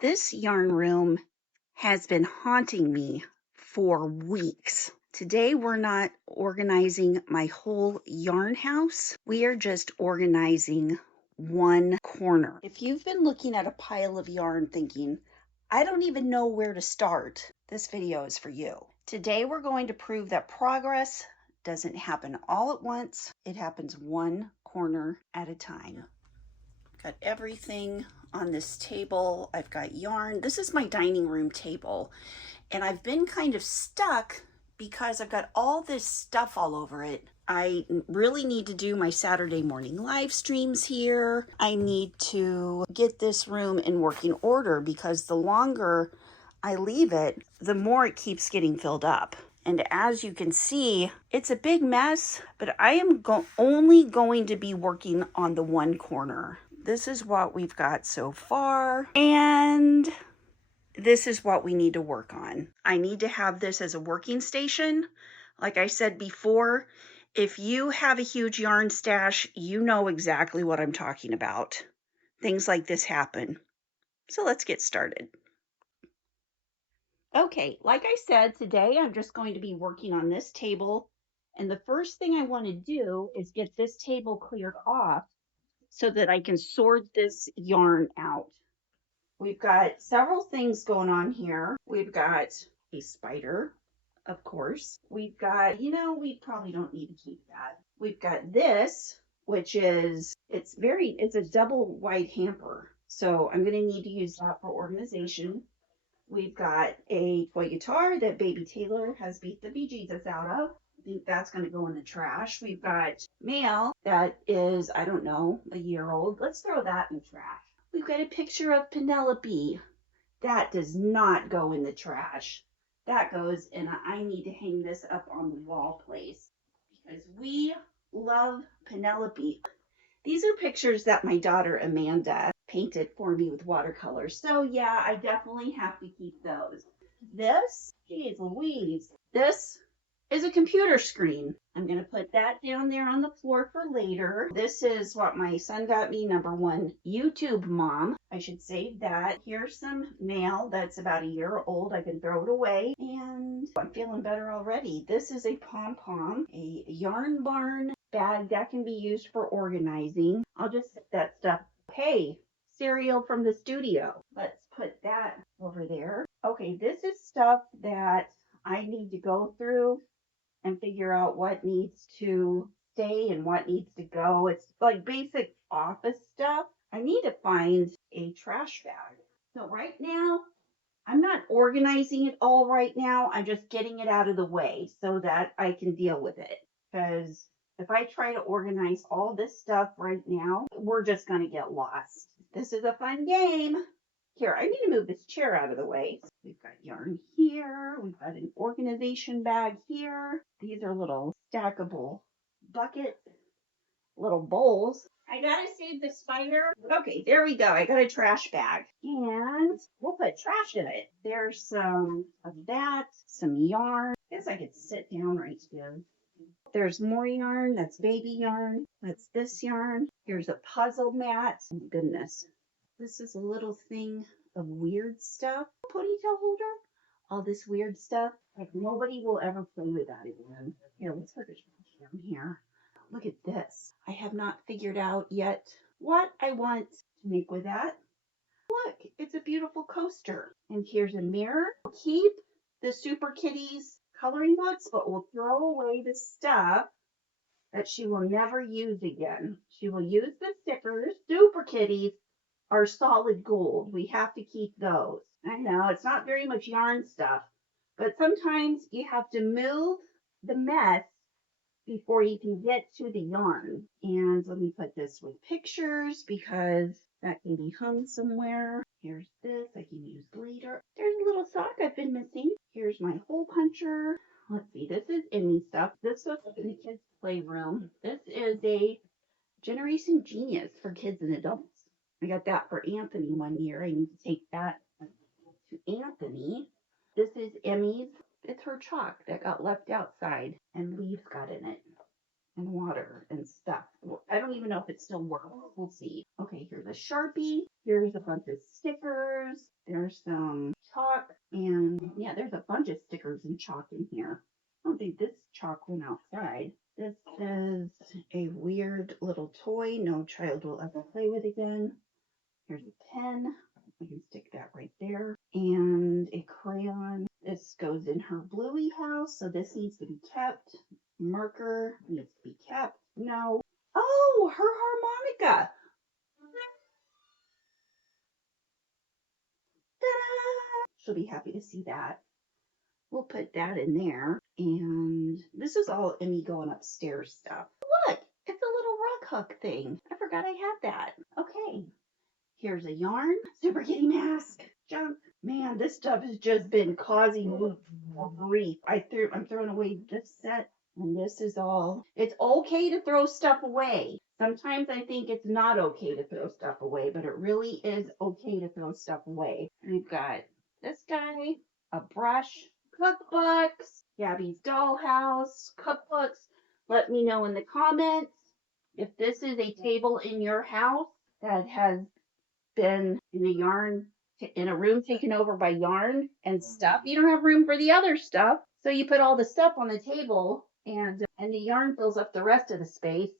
This yarn room has been haunting me for weeks. Today, we're not organizing my whole yarn house. We are just organizing one corner. If you've been looking at a pile of yarn thinking, I don't even know where to start, this video is for you. Today, we're going to prove that progress doesn't happen all at once. It happens one corner at a time. Got everything on this table. I've got yarn. This is my dining room table, and I've been kind of stuck because I've got all this stuff all over it. I really need to do my Saturday morning live streams here. I need to get this room in working order because the longer I leave it, the more it keeps getting filled up. And as you can see, it's a big mess, but I am only going to be working on the one corner. This is what we've got so far, and this is what we need to work on. I need to have this as a working station. Like I said before, if you have a huge yarn stash, you know exactly what I'm talking about. Things like this happen. So let's get started. Okay, like I said, today I'm just going to be working on this table. And the first thing I want to do is get this table cleared off so that I can sort this yarn out. We've got several things going on here. We've got a spider, of course. We've got, we probably don't need to keep that. We've got this, which is, it's a double wide hamper. So I'm going to need to use that for organization. We've got a toy guitar that baby Taylor has beat the bejesus out of. I think that's going to go in the trash. We've got mail that is, I don't know, a year old. Let's throw that in the trash. We've got a picture of Penelope. That does not go in the trash. That goes in, I need to hang this up on the wall place because we love Penelope. These are pictures that my daughter Amanda painted for me with watercolors. So yeah, I definitely have to keep those. This, geez Louise, this is a computer screen. I'm going to put that down there on the floor for later. This is what my son got me, #1 YouTube mom. I should save that. Here's some mail that's about a year old. I can throw it away and I'm feeling better already. This is a pom-pom, a yarn barn bag that can be used for organizing. I'll just set that stuff. Hey, cereal from the studio. Let's put that over there. Okay, this is stuff that I need to go through and figure out what needs to stay and what needs to go. It's like basic office stuff. I need to find a trash bag. So right now, I'm not organizing it all right now. I'm just getting it out of the way so that I can deal with it. Because if I try to organize all this stuff right now, we're just going to get lost. This is a fun game. Here, I need to move this chair out of the way. We've got yarn here. We've got an organization bag here. These are little stackable buckets, little bowls. I gotta save the spider. Okay, there we go. I got a trash bag. And we'll put trash in it. There's some of that, some yarn. I guess I could sit down right here. There's more yarn. That's baby yarn. That's this yarn. Here's a puzzle mat. Oh, goodness. This is a little thing of weird stuff. Ponytail holder. All this weird stuff. Like nobody will ever play with that again. Here, let's put it down here. Look at this. I have not figured out yet what I want to make with that. Look, it's a beautiful coaster. And here's a mirror. We'll keep the Super Kitties coloring books, but we'll throw away the stuff that she will never use again. She will use the stickers. Super Kitties are solid gold. We have to keep those. I know it's not very much yarn stuff, but sometimes you have to move the mess before you can get to the yarn. And let me put this with pictures because that can be hung somewhere. Here's this I can use later. There's a little sock I've been missing. Here's my hole puncher. Let's see, this is Emmy stuff. This was in the kids' playroom. This is a Generation Genius for kids and adults. I got that for Anthony one year. I need to take that to Anthony. This is Emmy's. It's her chalk that got left outside and leaves got in it and water and stuff. I don't even know if it still works. We'll see. Okay, here's a Sharpie. Here's a bunch of stickers. There's some chalk, and yeah, there's a bunch of stickers and chalk in here. I don't think this chalk went outside. This is a weird little toy no child will ever play with again. Here's a pen. I can stick that right there. And a crayon. This goes in her Bluey house, so this needs to be kept. Marker needs to be kept. No. Oh, her harmonica. Ta-da! She'll be happy to see that. We'll put that in there. And this is all Emmy going upstairs stuff. Look, it's a little rug hook thing. I forgot I had that. Okay. Here's a yarn, super kitty mask, junk. Man, this stuff has just been causing me grief. I'm throwing away this set, and this is all. It's okay to throw stuff away. Sometimes I think it's not okay to throw stuff away, but it really is okay to throw stuff away. We've got this guy, a brush, cookbooks, Gabby's dollhouse, cookbooks. Let me know in the comments if this is a table in your house that has been in a room taken over by yarn and stuff. You don't have room for the other stuff, so you put all the stuff on the table, and the yarn fills up the rest of the space.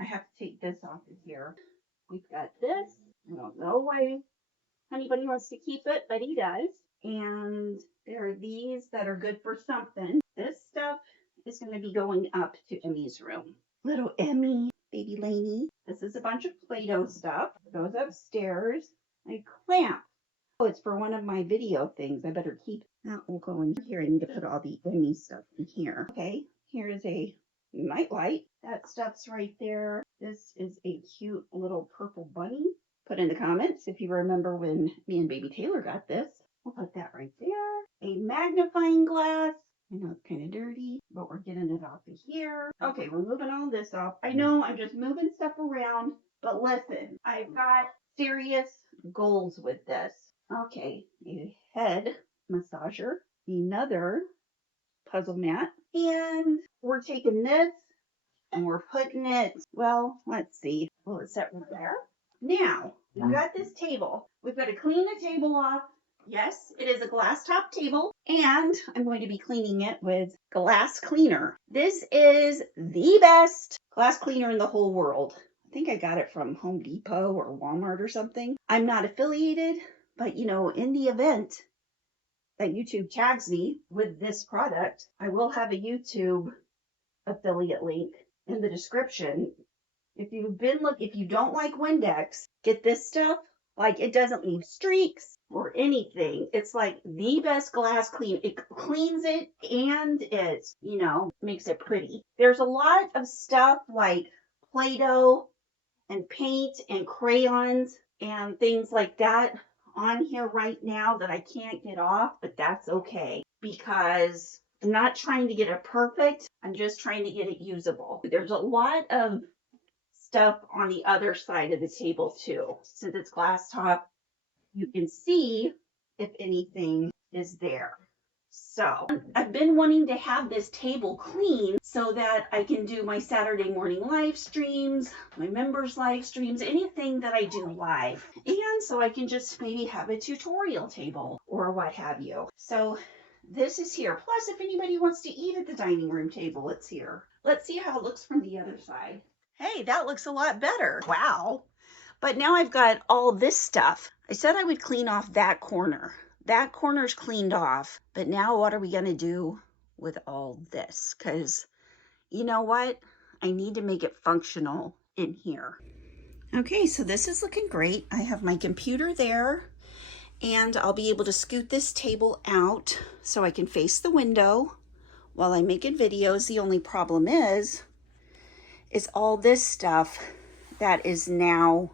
I have to take this off of here. We've got this. I don't know why anybody wants to keep it, but he does. And there are these that are good for something. This stuff is going to be going up to Emmy's room. Little Emmy, baby Lainey. This is a bunch of Play-Doh stuff. It goes upstairs. A clamp. Oh, it's for one of my video things. I better keep that. Will go in here. I need to put all the Emmy stuff in here. Okay, here is a nightlight. That stuff's right there. This is a cute little purple bunny. Put in the comments if you remember when me and baby Taylor got this. We'll put that right there. A magnifying glass. I know it's kind of dirty, but we're getting it off of here. Okay, we're moving all this off. I know I'm just moving stuff around, but listen, I've got serious goals with this. Okay, a head massager, another puzzle mat, and we're taking this and we're putting it, well, let's see. Well, it's set right there. Now, we've got this table. We've got to clean the table off. Yes, it is a glass top table, and I'm going to be cleaning it with glass cleaner. This is the best glass cleaner in the whole world. I think I got it from Home Depot or Walmart or something. I'm not affiliated, but you know, in the event that YouTube tags me with this product, I will have a YouTube affiliate link in the description. If you don't like Windex, get this stuff. Like, it doesn't leave streaks or anything. It's like the best glass clean. It cleans it and it, makes it pretty. There's a lot of stuff like Play-Doh and paint and crayons and things like that on here right now that I can't get off, but that's okay because I'm not trying to get it perfect. I'm just trying to get it usable. There's a lot of stuff on the other side of the table too. Since it's glass top, you can see if anything is there. So I've been wanting to have this table clean so that I can do my Saturday morning live streams, my members live streams, anything that I do live. And so I can just maybe have a tutorial table or what have you. So this is here. Plus, if anybody wants to eat at the dining room table, it's here. Let's see how it looks from the other side. Hey, that looks a lot better. Wow. But now I've got all this stuff. I said I would clean off that corner. That corner's cleaned off. But now what are we going to do with all this? Because you know what? I need to make it functional in here. Okay, so this is looking great. I have my computer there. And I'll be able to scoot this table out so I can face the window while I'm making videos. The only problem is all this stuff that is now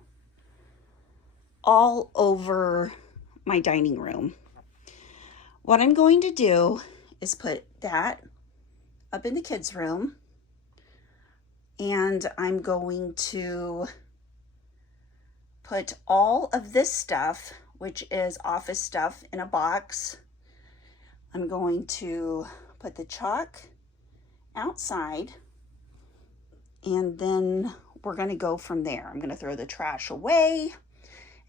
all over my dining room. What I'm going to do is put that up in the kids' room, and I'm going to put all of this stuff, which is office stuff, in a box. I'm going to put the chalk outside, and then we're going to go from there. I'm going to throw the trash away,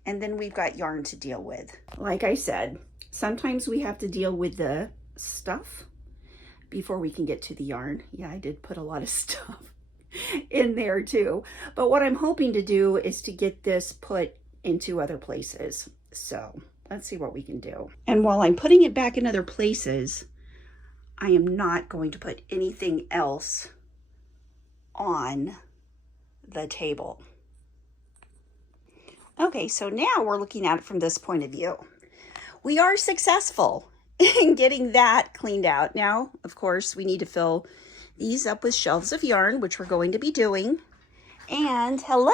and then we've got yarn to deal with. Like I said, sometimes we have to deal with the stuff before we can get to the yarn. Yeah, I did put a lot of stuff in there too. But what I'm hoping to do is to get this put into other places. So let's see what we can do. And while I'm putting it back in other places, I am not going to put anything else on the table. Okay, so now we're looking at it from this point of view. We are successful in getting that cleaned out. Now, of course, we need to fill these up with shelves of yarn, which we're going to be doing. And hello!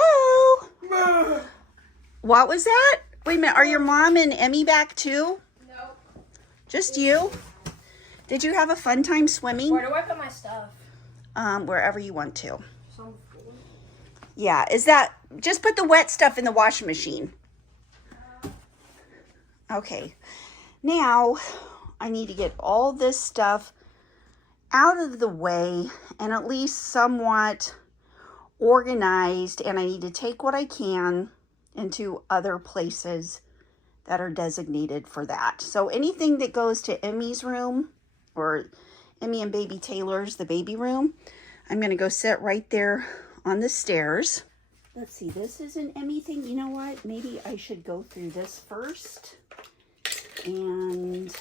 What was that? Wait a minute, are your mom and Emmy back too? No. Just you? Did you have a fun time swimming? Where do I put my stuff? Wherever you want to. Some food. Yeah, is that, just put the wet stuff in the washing machine. Okay, now I need to get all this stuff out of the way and at least somewhat organized, and I need to take what I can into other places that are designated for that. So anything that goes to Emmy's room, or Emmy and baby Taylor's, the baby room, I'm gonna go sit right there on the stairs. Let's see, this is an Emmy thing. You know what? Maybe I should go through this first. And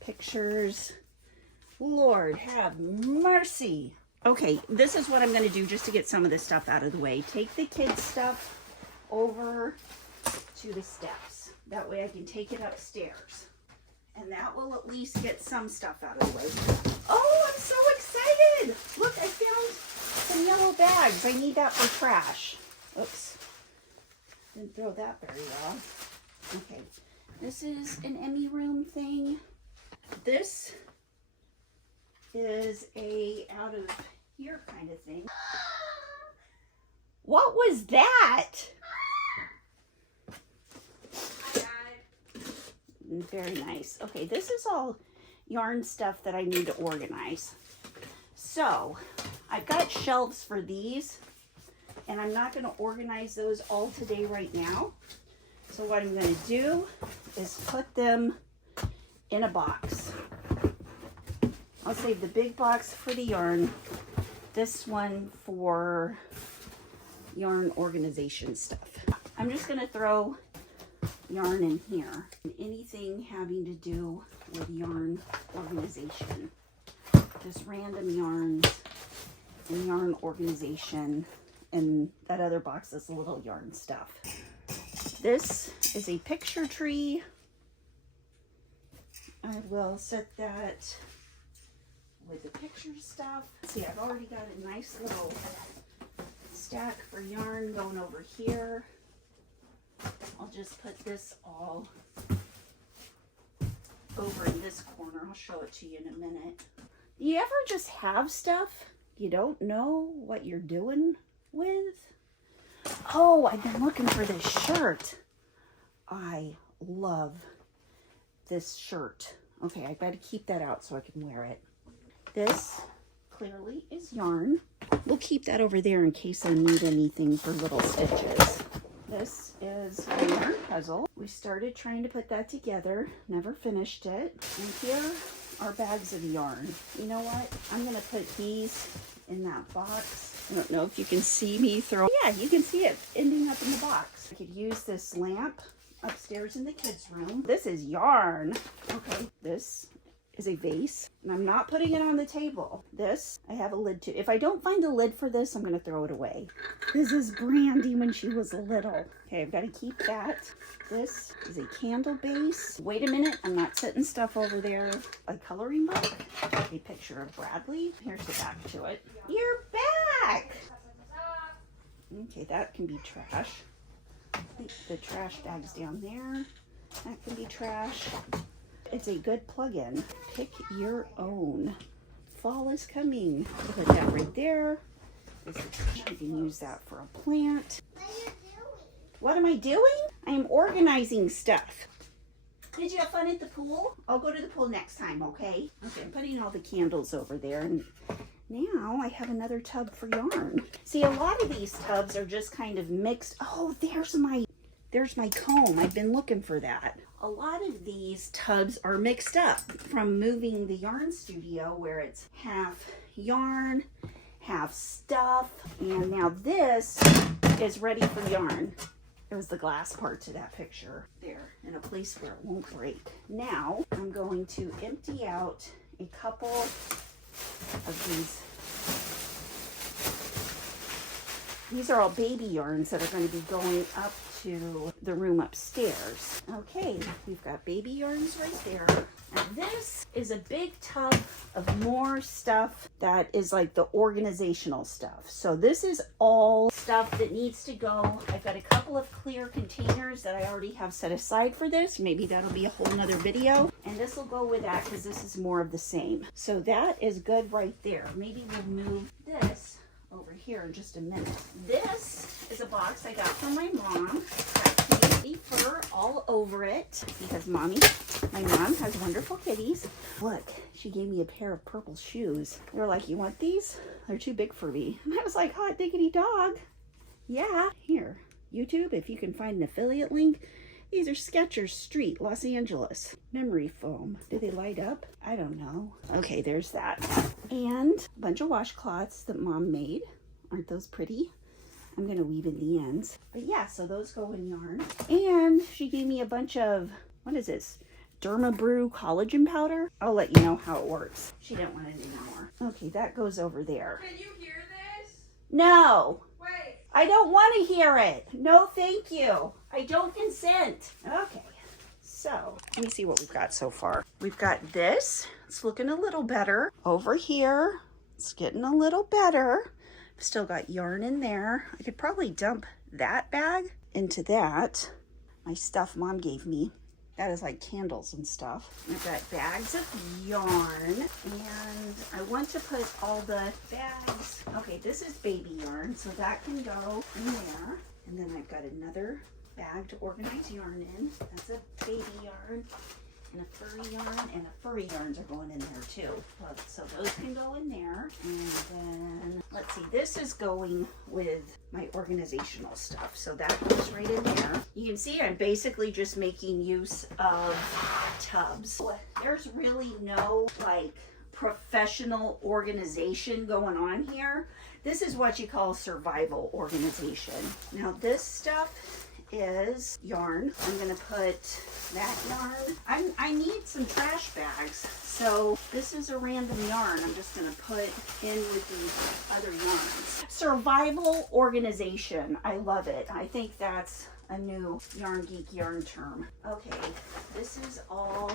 pictures. Lord have mercy. Okay, this is what I'm going to do just to get some of this stuff out of the way. Take the kids' stuff over to the steps. That way I can take it upstairs. And that will at least get some stuff out of the way. Oh, I'm so excited. Look, I found some yellow bags. I need that for trash. Oops. Didn't throw that very well. Okay, this is an Emmy room thing. This is a out of here kind of thing. What was that? Very nice. Okay, this is all yarn stuff that I need to organize. So, I've got shelves for these, and I'm not going to organize those all today right now. So what I'm going to do is put them in a box. I'll save the big box for the yarn, this one for yarn organization stuff. I'm just going to throw yarn in here. Anything having to do with yarn organization. Just random yarns and yarn organization. And that other box is a little yarn stuff. This is a picture tree. I will set that with the picture stuff. See, I've already got a nice little stack for yarn going over here. I'll just put this all over in this corner. I'll show it to you in a minute. Do you ever just have stuff you don't know what you're doing with? Oh, I've been looking for this shirt. I love this shirt. Okay, I've got to keep that out so I can wear it. This clearly is yarn. We'll keep that over there in case I need anything for little stitches. This is a yarn puzzle. We started trying to put that together, never finished it. And here are bags of yarn. You know what? I'm gonna put these in that box. I don't know if you can see me throw. Yeah, you can see it ending up in the box. I could use this lamp upstairs in the kids' room. This is yarn. Okay, this is a vase, and I'm not putting it on the table. This, I have a lid to. If I don't find a lid for this, I'm gonna throw it away. This is Brandy when she was little. Okay, I've got to keep that. This is a candle base. Wait a minute, I'm not setting stuff over there. A coloring book, a picture of Bradley. Here's the back to it. You're back! Okay, that can be trash. The trash bag's down there. That can be trash. It's a good plug-in. Pick your own. Fall is coming. Put that right there. You can use that for a plant. What am I doing? I am organizing stuff. Did you have fun at the pool? I'll go to the pool next time, okay? Okay, I'm putting all the candles over there, and Now I have another tub for yarn. See, a lot of these tubs are just kind of mixed. Oh, there's my comb. I've been looking for that. A lot of these tubs are mixed up from moving the yarn studio where it's half yarn, half stuff, and now this is ready for yarn. It was the glass part to that picture there in a place where it won't break. Now I'm going to empty out a couple of these. These are all baby yarns that are going to be going up to the room upstairs. Okay, we've got baby yarns right there. And this is a big tub of more stuff that is like the organizational stuff. So this is all stuff that needs to go. I've got a couple of clear containers that I already have set aside for this. Maybe that'll be a whole nother video. And this will go with that because this is more of the same. So that is good right there. Maybe we'll move this over here in just a minute. This is a box I got from my mom. Got kitty fur all over it because my mom has wonderful kitties. Look, she gave me a pair of purple shoes. They were like, you want these? They're too big for me. And I was like, hot diggity dog. Yeah. Here, YouTube, if you can find an affiliate link. These are Skechers Street, Los Angeles. Memory foam. Do they light up? I don't know. Okay, there's that. And a bunch of washcloths that Mom made. Aren't those pretty? I'm going to weave in the ends. But yeah, so those go in yarn. And she gave me a bunch of, what is this? Derma Brew collagen powder. I'll let you know how it works. She didn't want it anymore. Okay, that goes over there. Can you hear this? No. Wait. I don't want to hear it. No, thank you. I don't consent. Okay, so let me see what we've got so far. We've got this. It's looking a little better. Over here, it's getting a little better. Still got yarn in there. I could probably dump that bag into that. My stuff Mom gave me. That is like candles and stuff. I've got bags of yarn, and I want to put all the bags. Okay, this is baby yarn, so that can go in there. And then I've got another bag to organize yarn in. That's a baby yarn and a furry yarn, and the furry yarns are going in there too. So those can go in there. And then, let's see, this is going with my organizational stuff. So that goes right in there. You can see I'm basically just making use of tubs. There's really no like professional organization going on here. This is what you call survival organization. Now this stuff is yarn. I'm gonna put that yarn. I need some trash bags. So this is a random yarn I'm just gonna put in with these other yarns. Survival organization. I love it. I think that's a new Yarn Geek yarn term. Okay, this is all.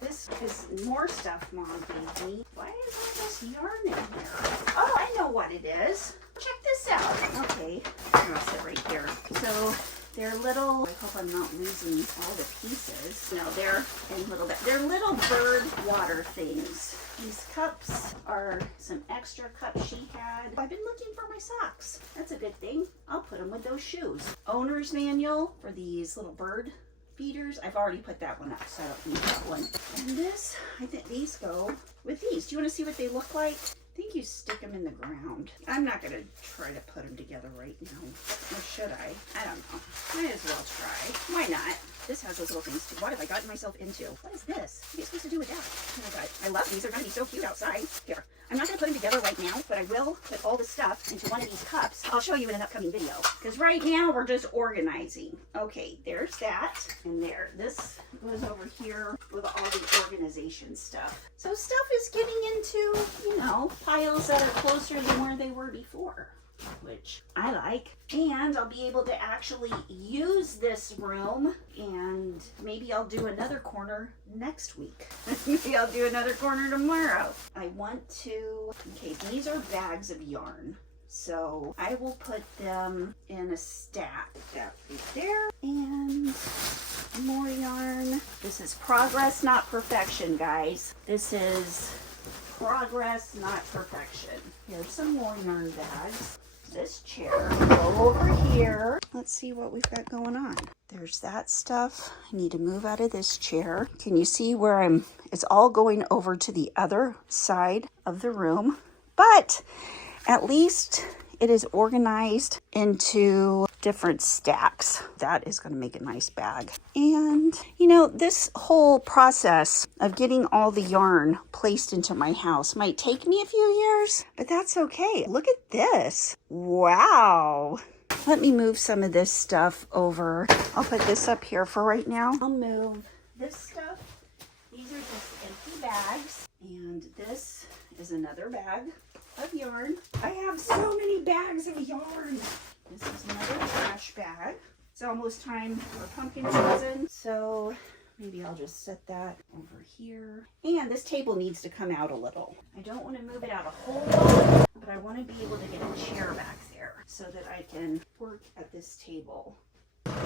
This is more stuff Mom gave me. Why is all this yarn in here? Oh, I know what it is. Check this out. Okay, I'll sit right here. So they're little, I hope I'm not losing all the pieces. No, they're in little bit. They're little bird water things. These cups are some extra cups she had. I've been looking for my socks. That's a good thing. I'll put them with those shoes. Owner's manual for these little bird feeders. I've already put that one up, so I don't need that one. And this, I think these go with these. Do you want to see what they look like? I think you stick them in the ground. I'm not going to try to put them together right now. Or should I? I don't know. Might as well try. Why not? This has those little things too. What have I gotten myself into? What is this? What are you supposed to do with that? Oh my god. I love these. They're going to be so cute outside. Here. I'm not going to put them together right now, but I will put all the stuff into one of these cups. I'll show you in an upcoming video. Because right now we're just organizing. Okay, there's that. And there. This goes over here with all the organization stuff. So stuff is getting into, you know, piles that are closer than where they were before, which I like. And I'll be able to actually use this room, and maybe I'll do another corner next week. Maybe I'll do another corner tomorrow. I want to, okay, these are bags of yarn. So I will put them in a stack. That right there. And more yarn. This is progress, not perfection, guys. This is progress, not perfection. Here's some more yarn bags. This chair. Go over here. Let's see what we've got going on. There's that stuff. I need to move out of this chair. Can you see where it's all going over to the other side of the room? but at least it is organized into different stacks. That is going to make a nice bag. And, you know, this whole process of getting all the yarn placed into my house might take me a few years, but that's okay. Look at this. Wow. Let me move some of this stuff over. I'll put this up here for right now. I'll move this stuff. These are just empty bags. And this is another bag of yarn. I have so many bags of yarn. This is another trash bag. It's almost time for pumpkin season, so maybe I'll just set that over here. And this table needs to come out a little. I don't want to move it out a whole lot, but I want to be able to get a chair back there so that I can work at this table.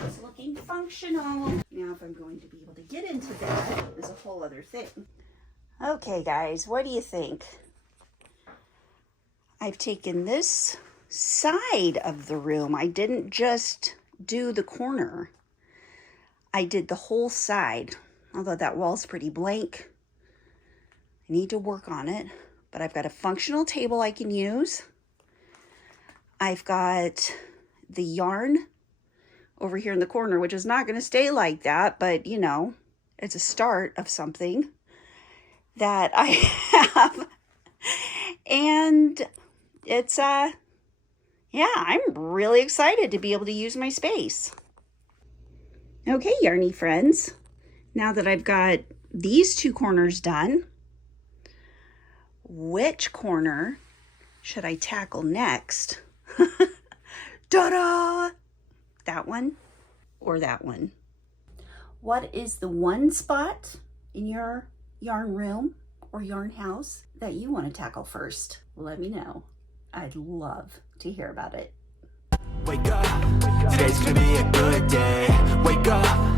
It's looking functional. Now if I'm going to be able to get into that is a whole other thing. Okay guys, what do you think? I've taken this side of the room. I didn't just do the corner. I did the whole side. Although that wall's pretty blank. I need to work on it. But I've got a functional table I can use. I've got the yarn over here in the corner, which is not going to stay like that. But, you know, it's a start of something that I have. And it's, yeah, I'm really excited to be able to use my space. Okay, Yarnie friends, now that I've got these two corners done, which corner should I tackle next? Ta-da! That one or that one? What is the one spot in your yarn room or yarn house that you want to tackle first? Let me know. I'd love to hear about it. Wake up, today's gonna be a good day. Wake up.